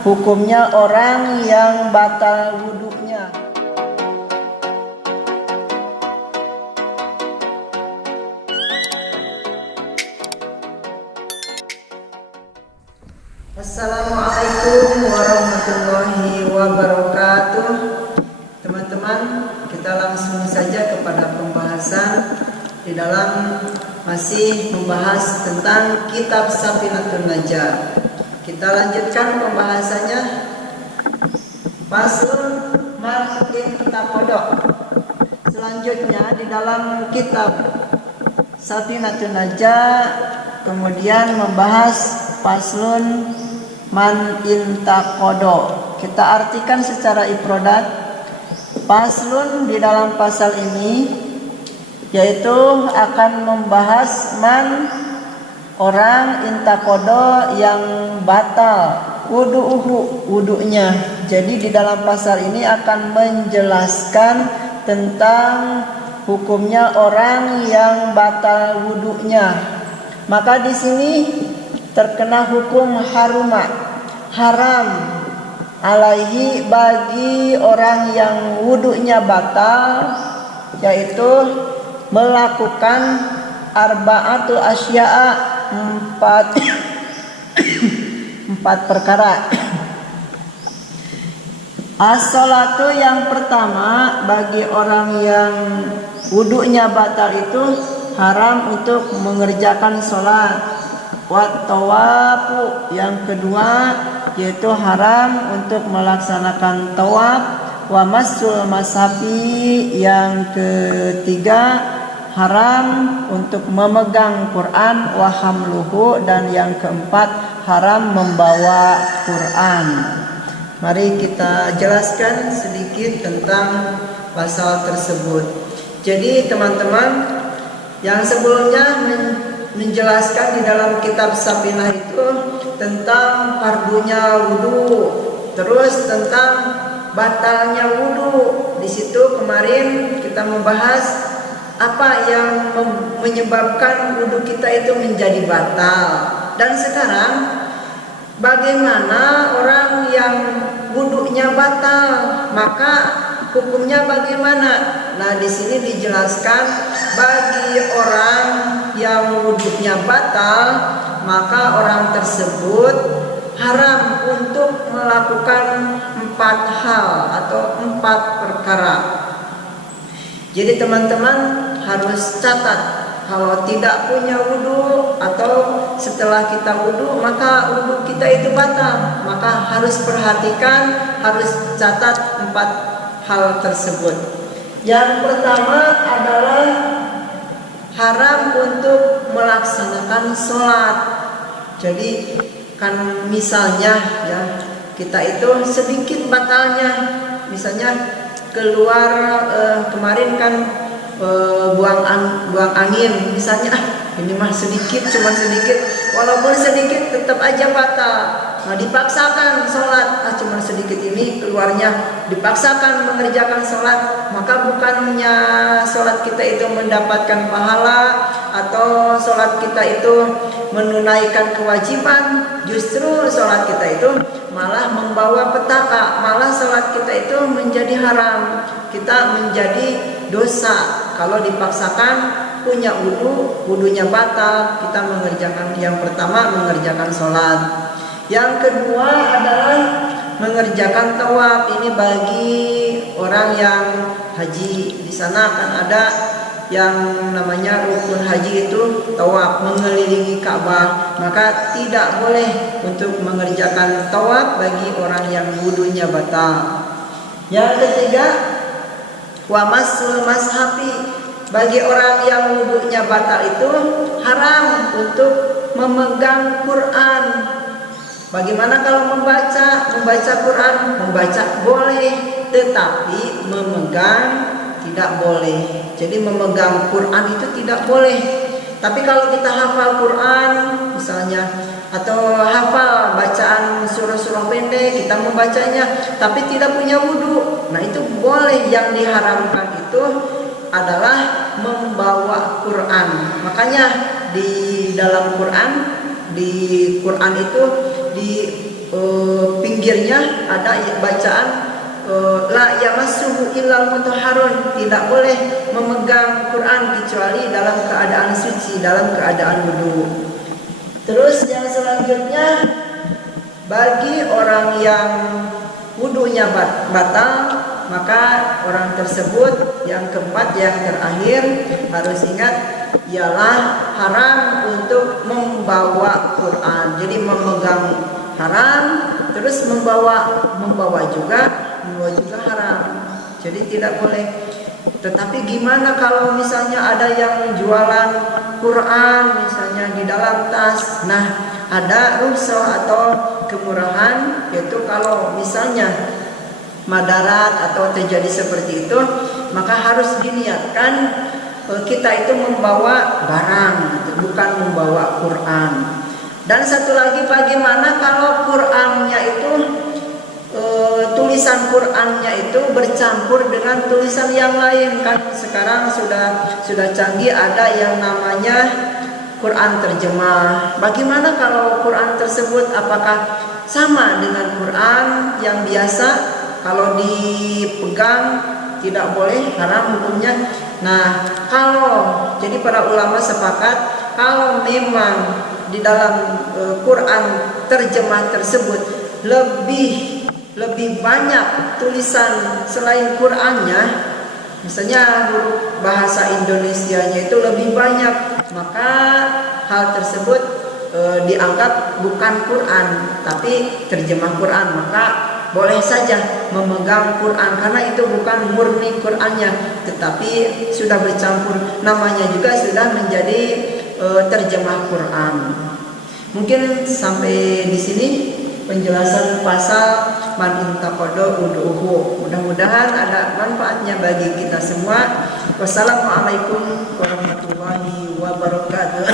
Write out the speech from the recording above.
hukumnya orang yang batal wudhunya. Assalamualaikum warahmatullahi wabarakatuh. Teman-teman, kita langsung saja kepada pembahasan di dalam masih membahas tentang kitab Safinatun Najah. Kita lanjutkan pembahasannya. Faslun man intaqada. Selanjutnya di dalam kitab Safinatun Najah kemudian membahas faslun man intaqada. Kita artikan secara ifradat. Faslun di dalam pasal ini yaitu akan membahas man, orang, intaqada yang batal wudhunya. Jadi di dalam pasal ini akan menjelaskan tentang hukumnya orang yang batal wudhunya. Maka di sini terkena hukum haram alaihi bagi orang yang wudhunya batal, yaitu melakukan arba'atu asya'a, empat perkara. As-sholatu yang pertama, bagi orang yang wudhunya batal itu haram untuk mengerjakan sholat. Wat tawafu yang kedua yaitu haram untuk melaksanakan tawaf. Wa massul mashafi yang ketiga haram untuk memegang Quran. Wa hamluhu dan yang keempat haram membawa Quran. Mari kita jelaskan sedikit tentang pasal tersebut. Jadi teman-teman, yang sebelumnya menjelaskan di dalam kitab Safinah itu tentang fardunya wudhu, terus tentang batalnya wudhu. Di situ kemarin kita membahas apa yang menyebabkan wudhu kita itu menjadi batal. Dan sekarang bagaimana orang yang wudhunya batal, maka hukumnya bagaimana? Nah, di sini dijelaskan bagi orang yang wudhunya batal, maka orang tersebut haram untuk melakukan 4 hal atau 4 perkara. Jadi teman-teman harus catat, kalau tidak punya wudhu atau setelah kita wudhu maka wudhu kita itu batal, maka harus perhatikan, harus catat 4 hal tersebut. Yang pertama adalah haram untuk melaksanakan sholat. Jadi kan misalnya ya, kita itu sedikit batalnya, misalnya keluar kemarin kan buang angin misalnya, ini mah sedikit, cuma sedikit, walaupun sedikit tetap aja batal. Nah, dipaksakan sholat, cuma sedikit ini keluarnya, dipaksakan mengerjakan sholat, maka bukannya sholat kita itu mendapatkan pahala atau sholat kita itu menunaikan kewajiban, justru sholat kita itu malah membawa petaka, malah sholat kita itu menjadi haram, kita menjadi dosa. Kalau dipaksakan punya wudhunya batal, kita mengerjakan yang pertama mengerjakan sholat. Yang kedua adalah mengerjakan tawaf. Ini bagi orang yang haji. Di sana akan ada yang namanya rukun haji itu tawaf, mengelilingi Ka'bah. Maka tidak boleh untuk mengerjakan tawaf bagi orang yang wudhunya batal. Yang ketiga, wa massul mashafi. Bagi orang yang wudhunya batal itu haram untuk memegang Quran. Bagaimana kalau membaca Quran? Membaca boleh, tetapi memegang tidak boleh. Jadi memegang Quran itu tidak boleh. Tapi kalau kita hafal Quran misalnya, atau hafal bacaan surah-surah pendek, kita membacanya tapi tidak punya wudhu, nah itu boleh. Yang diharamkan itu adalah membawa Quran. Makanya di dalam Quran, di Quran itu di pinggirnya ada bacaan la yamassuhu illal mutahharun, tidak boleh memegang Quran kecuali dalam keadaan suci, dalam keadaan wudu. Terus yang selanjutnya, bagi orang yang wudunya batal, maka orang tersebut yang keempat, yang terakhir, harus ingat ialah haram untuk membawa Quran. Jadi memegang haram, terus membawa juga haram. Jadi tidak boleh. Tetapi gimana kalau misalnya ada yang jualan Quran misalnya di dalam tas? Nah, ada rukhsah atau kemurahan, yaitu kalau misalnya madarat atau terjadi seperti itu, maka harus diniatkan kita itu membawa barang, bukan membawa Quran. Dan satu lagi, bagaimana kalau Qurannya itu tulisan Qurannya itu bercampur dengan tulisan yang lain? Kan sekarang sudah canggih, ada yang namanya Quran terjemah. Bagaimana kalau Quran tersebut apakah sama dengan Quran yang biasa? Kalau dipegang tidak boleh, haram hukumnya. Nah, jadi para ulama sepakat kalau memang di dalam Quran terjemah tersebut lebih banyak tulisan selain Qurannya, misalnya huruf bahasa Indonesianya itu lebih banyak, maka hal tersebut dianggap bukan Quran tapi terjemah Quran, maka boleh saja memegang Quran karena itu bukan murni Qurannya, tetapi sudah bercampur, namanya juga sudah menjadi terjemah Quran. Mungkin sampai di sini penjelasan pasal man intaqada wudu'uhu. Mudah-mudahan ada manfaatnya bagi kita semua. Wassalamualaikum warahmatullahi wabarakatuh.